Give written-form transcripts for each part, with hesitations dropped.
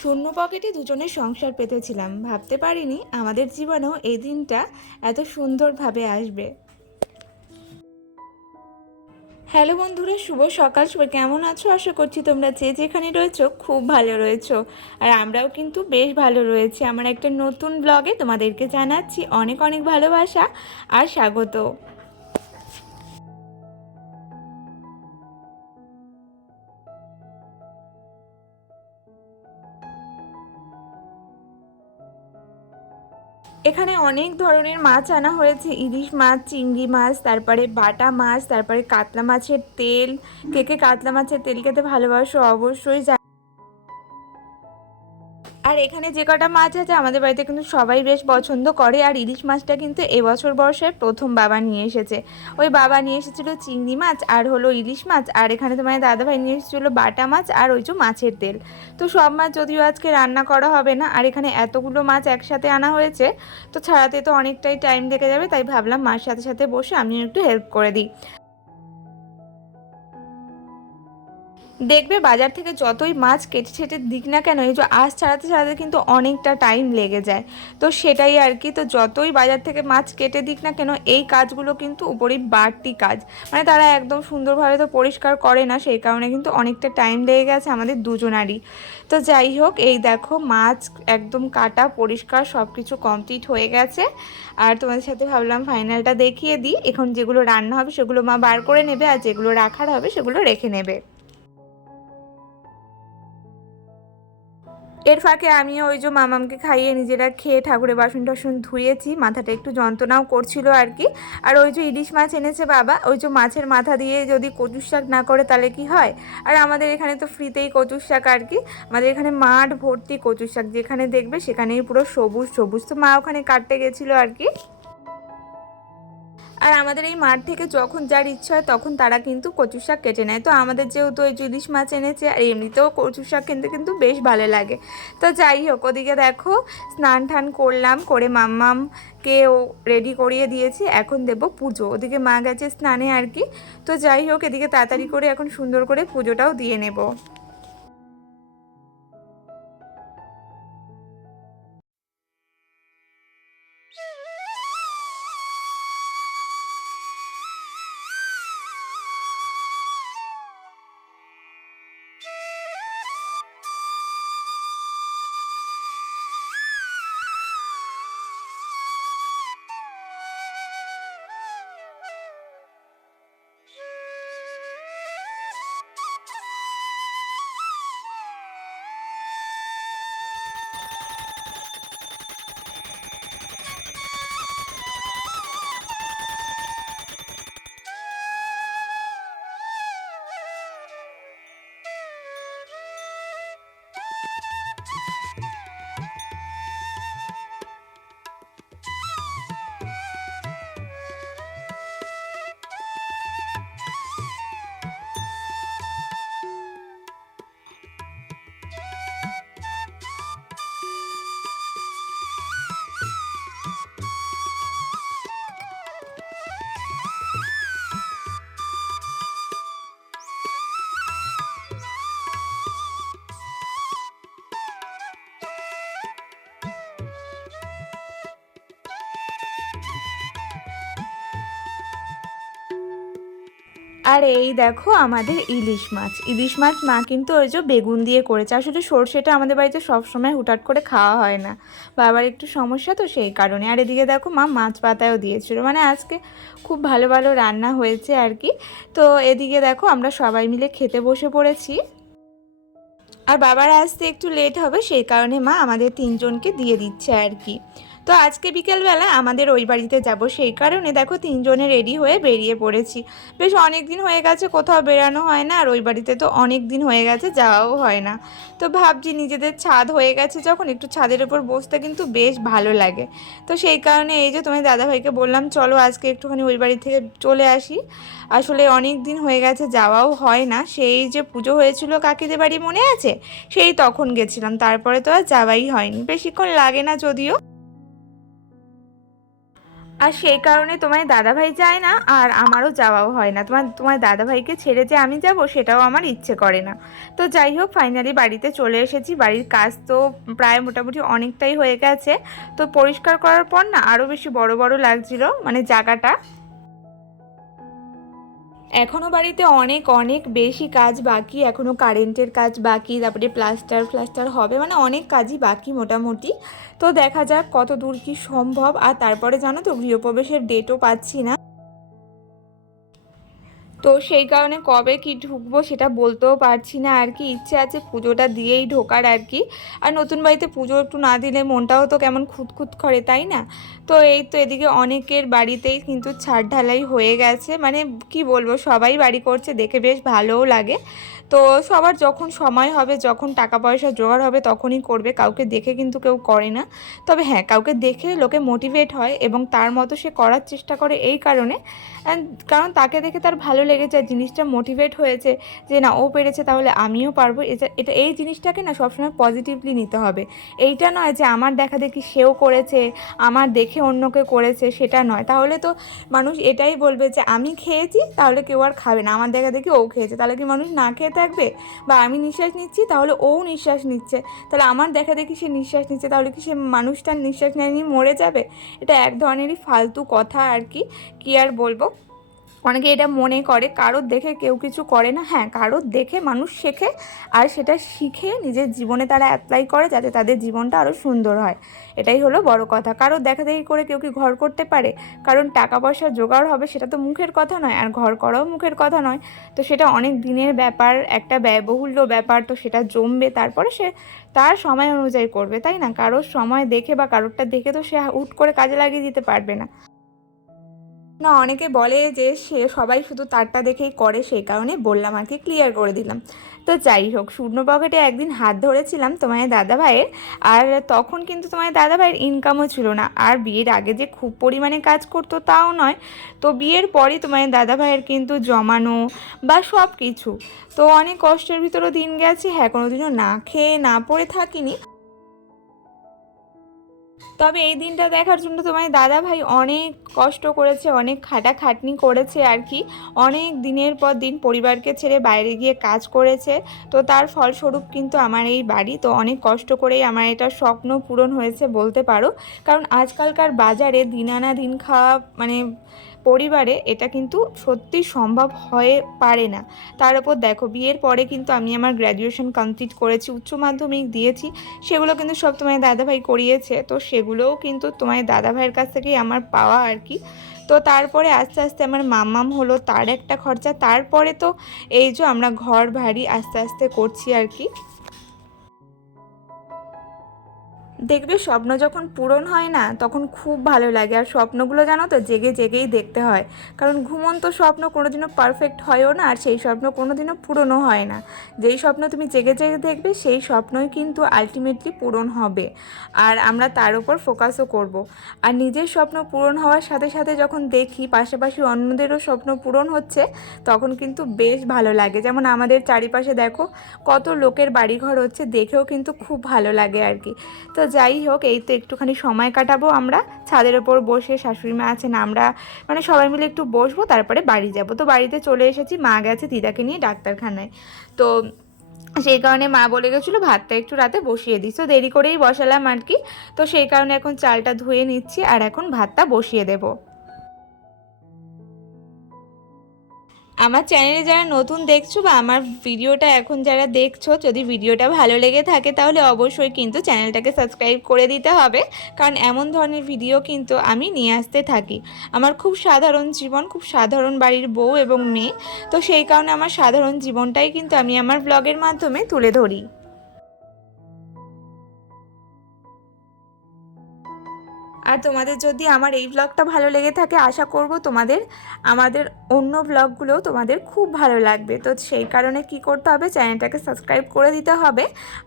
শূন্য পকেটে দুজনের সংসার পেতেছিলাম, ভাবতে পারিনি আমাদের জীবনেও এই দিনটা এত সুন্দরভাবে আসবে। হ্যালো বন্ধুরা, শুভ সকাল। সবাই কেমন আছো? আশা করছি তোমরা যে যেখানে রয়েছো খুব ভালো রয়েছো। আর আমরাও কিন্তু বেশ ভালো রয়েছি। আমার একটা নতুন ব্লগে তোমাদেরকে জানাচ্ছি অনেক অনেক ভালোবাসা আর স্বাগত। এখানে অনেক ধরনের মাছ আনা হয়েছে, ইলিশ মাছ, চিংড়ি মাছ, তারপরে বাটা মাছ, তারপরে কাতলা মাছের তেল। কে কে কাতলা মাছের তেল খেতে ভালোবাসো অবশ্যই। আর এখানে যে কটা মাছ আছে আমাদের বাড়িতে কিন্তু সবাই বেশ পছন্দ করে। আর ইলিশ মাছটা কিন্তু এবছর বর্ষায় প্রথম বাবা নিয়ে এসেছে। ওই বাবা নিয়ে এসেছিলো চিংড়ি মাছ আর হলো ইলিশ মাছ, আর এখানে তোমার দাদাভাই নিয়ে এসেছিলো বাটা মাছ আর ওই যে মাছের তেল। তো সব মাছ যদিও আজকে রান্না করা হবে না, আর এখানে এতগুলো মাছ একসাথে আনা হয়েছে, তো ছাড়াতে তো অনেকটাই টাইম লেগে যাবে, তাই ভাবলাম মার সাথে সাথে বসে আমি একটু হেল্প করে দিই। দেখবে বাজার থেকে যতই মাছ কেটে ছেটে দিক না কেন, এই যে আঁশ ছাড়াতে ছাড়াতে কিন্তু অনেকটা টাইম লেগে যায়। তো সেটাই আর কি, তো যতই বাজার থেকে মাছ কেটে দিক না কেন এই কাজগুলো কিন্তু উপরই বাড়তি কাজ। মানে তারা একদম সুন্দরভাবে তো পরিষ্কার করে না, সেই কারণে কিন্তু অনেকটা টাইম লেগে গেছে আমাদের দুজনারই। তো যাই হোক, এই দেখো মাছ একদম কাটা পরিষ্কার সব কিছু কমপ্লিট হয়ে গেছে। আর তোমাদের সাথে ভাবলাম ফাইনালটা দেখিয়ে দিই। এখন যেগুলো রান্না হবে সেগুলো মা বার করে নেবে, আর যেগুলো রাখার হবে সেগুলো রেখে নেবে। এর ফাঁকে আমিও ওই যে মামামকে খাইয়ে নিজেরা খেয়ে ঠাকুরের বাসন টাসন ধুয়েছি, মাথাটা একটু যন্ত্রণাও করছিল আর কি। আর ওই যে ইলিশ মাছ এনেছে বাবা, ওই যে মাছের মাথা দিয়ে যদি কচুর শাক না করে তাহলে কি হয়। আর আমাদের এখানে তো ফ্রিতেই কচুর শাক আর কি। আমাদের এখানে মাঠ ভর্তি কচুর শাক, যেখানে দেখবে সেখানেই পুরো সবুজ সবুজ। তো মা ওখানে কাটতে গেছিলো আর কি। আর আমাদের এই মাঠ থেকে যখন যার ইচ্ছা হয় তখন তারা কিন্তু কচু শাক কেটে নেয়। তো আমাদের যেহেতু ওই ইলিশ মাছ এনেছে, আর এমনিতেও কচু শাক কিনতে কিন্তু বেশ ভালো লাগে। তো যাই হোক, ওদিকে দেখো স্নান টান করলাম, করে মাম্মামকে ও রেডি করিয়ে দিয়েছি, এখন দেব পুজো। ওদিকে মা গেছে স্নানে আর কি। তো যাই হোক, এদিকে তাড়াতাড়ি করে এখন সুন্দর করে পুজোটাও দিয়ে নেব। আর এই দেখো আমাদের ইলিশ মাছ। ইলিশ মাছ মা কিন্তু ওই যে বেগুন দিয়ে করেছে। আসলে সর্ষেটা আমাদের বাড়িতে সবসময় হুটহাট করে খাওয়া হয় না, বাবার একটু সমস্যা, তো সেই কারণে। আর এদিকে দেখো মা মাছ পাতায়ও দিয়েছিল, মানে আজকে খুব ভালো ভালো রান্না হয়েছে আর কি। তো এদিকে দেখো আমরা সবাই মিলে খেতে বসে পড়েছি। আর বাবার আসতে একটু লেট হবে, সেই কারণে মা আমাদের তিনজনকে দিয়ে দিচ্ছে আর কি। তো আজকে বিকেলবেলা আমাদের ওই বাড়িতে যাব, সেই কারণে দেখো তিনজনে রেডি হয়ে বেরিয়ে পড়েছি। বেশ অনেক দিন হয়ে গেছে কোথাও বেরানো হয় না, আর ওই বাড়িতে তো অনেক দিন হয়ে গেছে যাওয়াও হয় না। তো ভাবছি নিজেদের ছাদ হয়ে গেছে যখন, একটু ছাদের উপর বসতে কিন্তু বেশ ভালো লাগে। তো সেই কারণে এই যে তোমার দাদাভাইকে বললাম চলো আজকে একটুখানি ওই বাড়ি থেকে চলে আসি। আসলে অনেক দিন হয়ে গেছে যাওয়াও হয় না, সেই যে পুজো হয়েছিল কাকিদের বাড়ি মনে আছে, সেই তখন গেছিলাম, তারপরে তো আর যাওয়াই হয়নি, বেশিক্ষণ লাগে না যদিও। আর সেই কারণে তোমার দাদাভাই যায় না, আর আমারও যাওয়াও হয় না। তোমার দাদাভাইকে ছেড়ে যে আমি যাব সেটাও আমার ইচ্ছে করে না। তো যাই হোক, ফাইনালি বাড়িতে চলে এসেছি। বাড়ির কাজ তো প্রায় মোটামুটি অনেকটাই হয়ে গেছে। তো পরিষ্কার করার পর না আরও বেশি বড় বড় লাগছিল মানে জায়গাটা। এখনও বাড়িতে অনেক অনেক বেশি কাজ বাকি, এখনও কারেন্টের কাজ বাকি, তারপরে প্লাস্টার হবে, মানে অনেক কাজই বাকি মোটামুটি। তো দেখা যাক কত দূর কি সম্ভব। আর তারপরে জানো তো, গৃহপ্রবেশের ডেটও পাচ্ছি না। তো সেই কারণে কবে কি ঢুকবো সেটা বলতেও পারছি না আর কি। ইচ্ছে আছে পুজোটা দিয়েই ঢোকার আর কি। আর নতুন বাড়িতে পুজো একটু না দিলে মনটাও তো কেমন খুঁতখুত করে, তাই না? তো এই তো এদিকে অনেকের বাড়িতেই কিন্তু ছাদ ঢালাই হয়ে গেছে, মানে কি বলবো, সবাই বাড়ি করছে, দেখে বেশ ভালোও লাগে। তো সবার যখন সময় হবে, যখন টাকা পয়সা জোগাড় হবে তখনই করবে, কাউকে দেখে কিন্তু কেউ করে না। তবে হ্যাঁ, কাউকে দেখে লোকে মোটিভেট হয় এবং তার মতো সে করার চেষ্টা করে এই কারণে, কারণ তাকে দেখে তার ভালো লেগেছে, জিনিসটা মোটিভেট হয়েছে যে না, ও পেরেছে তাহলে আমিও পারবো। এটা এই জিনিসটাকে না সবসময় পজিটিভলি নিতে হবে। এইটা নয় যে আমার দেখা দেখি সেও করেছে, আমার দেখে অন্যকে করেছে, সেটা নয়। তাহলে তো মানুষ এটাই বলবে যে আমি খেয়েছি তাহলে কেউ আর খাবে না, আমার দেখা দেখি ও খেয়েছে, তাহলে কি মানুষ না খেয়ে থাকবে? বা আমি নিঃশ্বাস নিচ্ছি তাহলে ও নিঃশ্বাস নিচ্ছে, তাহলে আমার দেখা দেখি সে নিঃশ্বাস নিচ্ছে, তাহলে কি সে মানুষটার নিঃশ্বাস নেয়নি মরে যাবে? এটা এক ধরনেরই ফালতু কথা আর কি। কি আর বলবো, অনেকে এটা মনে করে কারোর দেখে কেউ কিছু করে না। হ্যাঁ, কারোর দেখে মানুষ শেখে, আর সেটা শিখে নিজের জীবনে তারা অ্যাপ্লাই করে যাতে তাদের জীবনটা আরও সুন্দর হয়। এটাই হলো বড় কথা। কারোর দেখাদেখি করে কেউ কি ঘর করতে পারে? কারণ টাকা পয়সা জোগাড় হবে সেটা তো মুখের কথা নয়, আর ঘর করাও মুখের কথা নয়। তো সেটা অনেক দিনের ব্যাপার, একটা ব্যয়বহুল্য ব্যাপার। তো সেটা জমবে, তারপরে সে তার সময় অনুযায়ী করবে, তাই না? কারোর সময় দেখে বা কারোরটা দেখে তো সে হুট করে কাজে লাগিয়ে দিতে পারবে না। না, অনেকে বলে যে সে সবাই শুধু তারটা দেখেই করে, সেই কারণে বললাম আর কি, ক্লিয়ার করে দিলাম। তো যাই হোক, শূন্য পকেটে একদিন হাত ধরেছিলাম তোমার দাদা ভাইয়ের। আর তখন কিন্তু তোমার দাদা ভাইয়ের ইনকামও ছিল না, আর বিয়ের আগে যে খুব পরিমাণে কাজ করতো তাও নয়। তো বিয়ের পরই তোমার দাদা ভাইয়ের কিন্তু জমানো বা সব কিছু, তো অনেক কষ্টের ভিতরেও দিন গেছে। হ্যাঁ, কোনোদিনও না খেয়ে না পড়ে থাকিনি। তবে এই দিনটা দেখার জন্য তোমার দাদা ভাই অনেক কষ্ট করেছে, অনেক খাটাখাটনি করেছে আর কি। অনেক দিনের পর দিন পরিবারকে ছেড়ে বাইরে গিয়ে কাজ করেছে। তো তার ফলস্বরূপ কিন্তু আমার এই বাড়ি। তো অনেক কষ্ট করেই আমার এটা স্বপ্ন পূরণ হয়েছে বলতে পারো। কারণ আজকালকার বাজারে দিন আনা দিন খাওয়া মানে পরিবারে এটা কিন্তু সত্যি সম্ভব হয়ে পারে না। তার উপর দেখো, বিয়ের পরে কিন্তু আমি আমার গ্র্যাজুয়েশন কমপ্লিট করেছি, উচ্চ মাধ্যমিক দিয়েছি, সেগুলো কিন্তু সব তোমার দাদাভাই করিয়েছে। তো সেগুলোও কিন্তু তোমার দাদাভাইয়ের কাছ থেকেই আমার পাওয়া আর কি। তো তারপরে আস্তে আস্তে আমার মাম্মাম হলো, তার একটা খরচা, তারপরে তো এই যে আমরা ঘর ভাড়ি আস্তে আস্তে করছি আর কি। দেখবে স্বপ্ন যখন পূরণ হয় না তখন খুব ভালো লাগে। আর স্বপ্নগুলো জানো তো জেগে জেগেই দেখতে হয়, কারণ ঘুমন্ত স্বপ্ন কোনোদিনও পারফেক্ট হয়ও না, আর সেই স্বপ্ন কোনোদিনও পূরণও হয় না। যেই স্বপ্ন তুমি জেগে জেগে দেখবে সেই স্বপ্নই কিন্তু আলটিমেটলি পূরণ হবে, আর আমরা তার উপর ফোকাসও করব। আর নিজের স্বপ্ন পূরণ হওয়ার সাথে সাথে যখন দেখি পাশাপাশি অন্যদেরও স্বপ্ন পূরণ হচ্ছে, তখন কিন্তু বেশ ভালো লাগে। যেমন আমাদের চারিপাশে দেখো কত লোকের বাড়িঘর হচ্ছে, দেখেও কিন্তু খুব ভালো লাগে আর কি। তো যাই হোক, এই তো একটুখানি সময় কাটাবো আমরা ছাদের ওপর বসে, শাশুড়ি মা আছেন, আমরা মানে সবাই মিলে একটু বসবো, তারপরে বাড়ি যাব। তো বাড়িতে চলে এসেছি, মা গেছে দিদাকে নিয়ে ডাক্তারখানায়। তো সেই কারণে মা বলে গেছিলো ভাতটা একটু রাতে বসিয়ে দিস, তো দেরি করেই বসালাম আর কি। তো সেই কারণে এখন চালটা ধুয়ে নিচ্ছি আর এখন ভাতটা বসিয়ে দেবো। আমার চ্যানেলে যারা নতুন দেখছো বা আমার ভিডিওটা এখন যারা দেখছো, যদি ভিডিওটা ভালো লেগে থাকে তাহলে অবশ্যই কিন্তু চ্যানেলটাকে সাবস্ক্রাইব করে দিতে হবে, কারণ এমন ধরনের ভিডিও কিন্তু আমি নিয়ে আসতে থাকি। আমার খুব সাধারণ জীবন, খুব সাধারণ বাড়ির বউ এবং মেয়ে। তো সেই কারণে আমার সাধারণ জীবনটাই কিন্তু আমি আমার ব্লগের মাধ্যমে তুলে ধরি। আর তোমাদের যদি আমার এই ব্লগটা ভালো লেগে থাকে, আশা করব তোমাদের আমাদের অন্য ব্লগগুলোও তোমাদের খুব ভালো লাগবে। তো সেই কারণে কি করতে হবে, চ্যানেলটাকে সাবস্ক্রাইব করে দিতে হবে,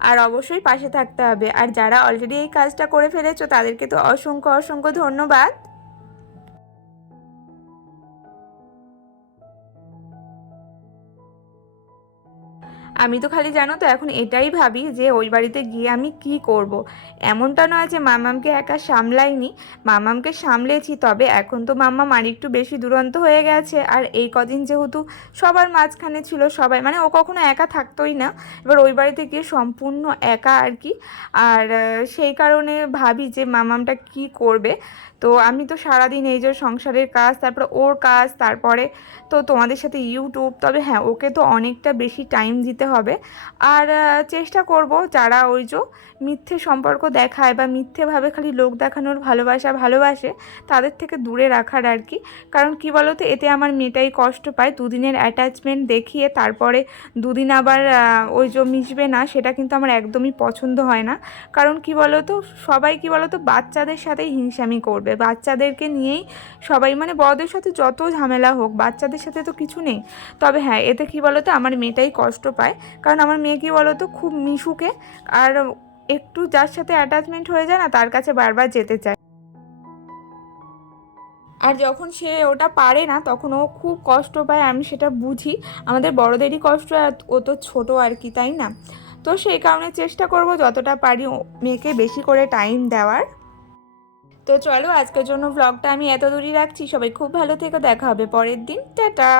আর অবশ্যই পাশে থাকতে হবে। আর যারা অলরেডি এই কাজটা করে ফেলেছো তাদেরকে তো অসংখ্য অসংখ্য ধন্যবাদ। আমি তো খালি জানো তো এখন এটাই ভাবি যে ওই বাড়িতে গিয়ে আমি কি করব। এমনটা নয় যে মামামকে একা সামলাইনি, মামামকে সামলেছি, তবে এখন তো মাম্মাম আর একটু বেশি দুরন্ত হয়ে গেছে। আর এই কদিন যেহেতু সবার মাঝখানে ছিল, সবাই মানে ও কখনো একা থাকতোই না, এবার ওই বাড়িতে গিয়ে সম্পূর্ণ একা আর কি। আর সেই কারণে ভাবি যে মামামটা কি করবে। তো আমি তো সারাদিন এই যে সংসারের কাজ, তারপরে ওর কাজ, তারপরে তো তোমাদের সাথে ইউটিউব, তবে হ্যাঁ ওকে তো অনেকটা বেশি টাইম দিতে হবে। আর চেষ্টা করব যারা ওই যে মিথ্যে সম্পর্ক দেখায় বা মিথ্যেভাবে খালি লোক দেখানোর ভালোবাসে তাদের থেকে দূরে রাখার আর কি। কারণ কি বলো তো, এতে আমার মেয়েটাই কষ্ট পায়, দুদিনের অ্যাটাচমেন্ট দেখিয়ে তারপরে দুদিন আবার ওই যে মিশবে না, সেটা কিন্তু আমার একদমই পছন্দ হয় না। কারণ কি বলো তো, সবাই কি বলো তো বাচ্চাদের সাথেই হিংসামি করবে, বাচ্চাদেরকে নিয়েই সবাই, মানে বড়দের সাথে যত ঝামেলা হোক বাচ্চাদের সাথে তো কিছু নেই। তবে হ্যাঁ এতে কি বলো তো আমার মেয়েটাই কষ্ট পায়, কারণ আমার মেয়ে কি বলো তো খুব মিশুকে, আর একটু যার সাথে অ্যাটাচমেন্ট হয়ে যায় না তার কাছে বারবার যেতে চায়। আর যখন সে ওটা পারে না তখন ও খুব কষ্ট পায়, আমি সেটা বুঝি। আমাদের বড়দেরই কষ্ট, আর ও তো ছোটো আর কি, তাই না? তো সেই কারণে চেষ্টা করব যতটা পারি মেয়েকে বেশি করে টাইম দেওয়ার। তো চলো আজকের জন্য ব্লগটা আমি এত দূরই রাখছি, সবাই খুব ভালো থেকো, দেখা হবে পরের দিন, টাটা।